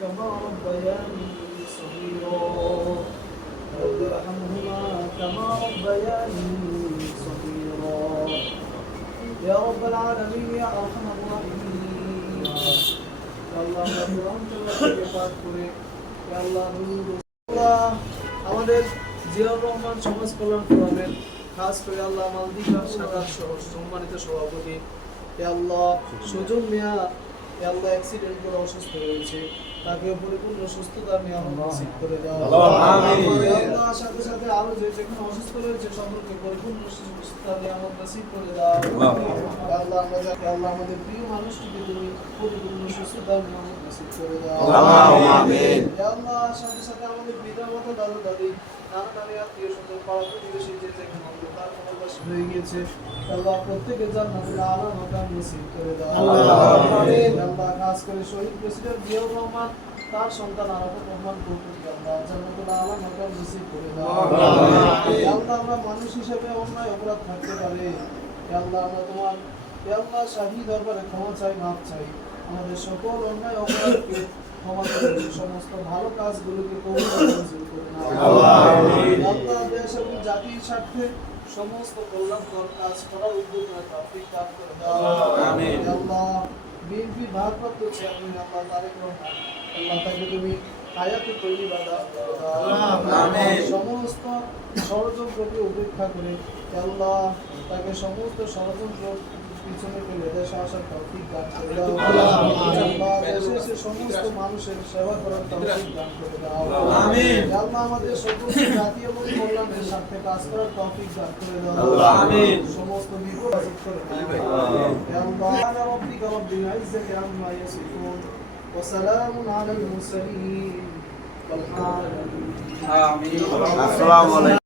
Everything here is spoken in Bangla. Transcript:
كما ربياني صغيرا رب ارحمهما كما ربياني صغيرا يا رب العالمين يا ارحم الراحمين আল্লাহ আমরা কোরআন তেলাওয়াতকে পাঠ করে ইয়া আল্লাহ দুরূদ ও আল্লাহ আমাদের জিয়াউর রহমান সমাজ কল্যাণ ফোরামের খাস করে আল্লাহ মালদ্বীপ শাখার সহ- সম্মানিত সভাপতি ইয়া আল্লাহ সুজন মিয়া ইয়া আল্লাহ অ্যাক্সিডেন্ট করে অসুস্থ হয়েছে তাকে পরিপূর্ণ সুস্থতা নিয়ামত নসিব করে দাও আল্লাহ সাথে সাথে আরও যে যেখানে অসুস্থ রয়েছে সকলকে পরিপূর্ণ সুস্থতা নিয়ামত নসিব করে দাও আল্লাহ আমরা আল্লাহ আমাদের প্রিয় মানুষটিকে তুমি পরিপূর্ণ সুস্থতা নিয়ামত নসিব করে দাও আমিন। আল্লাহ সাথে সাথে আমাদের পিতা মাতা দাদু দাদি নানা নানি আত্মীয় স্বজন পাড়া প্রতিবেশী যে যেখানে কবরবাসী হয়ে গিয়েছে। আল্লাহ প্রত্যেকের জান্নাতুল আলা মাকাম নসিব করে দাও আমিন। আল্লাহ খাস করে শহীদ প্রেসিডেন্ট জিয়াউর রহমান তার সন্তান আরাফাত রহমান কৌতুক আল্লাহ জান্নাতুল আলা মাকাম নসিব করে দাও আমিন। আল্লাহ আমরা মানুষ হিসেবে অন্যায় অপরাধ থাকতে পারে। আল্লাহ আমরা তোমার আল্লাহ শাহী দরবারে ক্ষমা চাই মাপ চাই। আমাদের সকল অন্যায় অপরাধকে ক্ষমা করে সমস্ত ভালো কাজগুলোকে কবুল করে। আল্লাহ দেশ এবং জাতির স্বার্থে সমস্ত কল্যাণকর কাজ করার উদ্যোগ তৌফিক দান করে দাও। আমিন। আল্লাহ বিএনপি ভারপ্রাপ্ত চেয়ারম্যান আল্লাহ তারেক রহমান আল্লাহ তাকে তুমি হায়াতে তৈরি বাধা দাও। আমিন। সমস্ত ষড়যন্ত্রকে উপেক্ষা করে আল্লাহ তাকে সমস্ত ষড়যন্ত্র পিছনে ফেলে দেশে আসার তৌফিক দান করে দাও আল্লাহ দেশে এসে সমস্ত মানুষের সেবা করার তৌফিক দান করে দাও আমিন। আল্লাহ আমাদের সকল জাতীয় এবং কল্যাণের স্বার্থে কাজ করার তৌফিক দান করে দাও আল্লাহ আমিন। সমস্ত বিপদ আসিফ করে দাও يا الله على ربك رب العزة عما يصفون وسلام على المرسلين والحمد لله আসসালামু আলাইকুম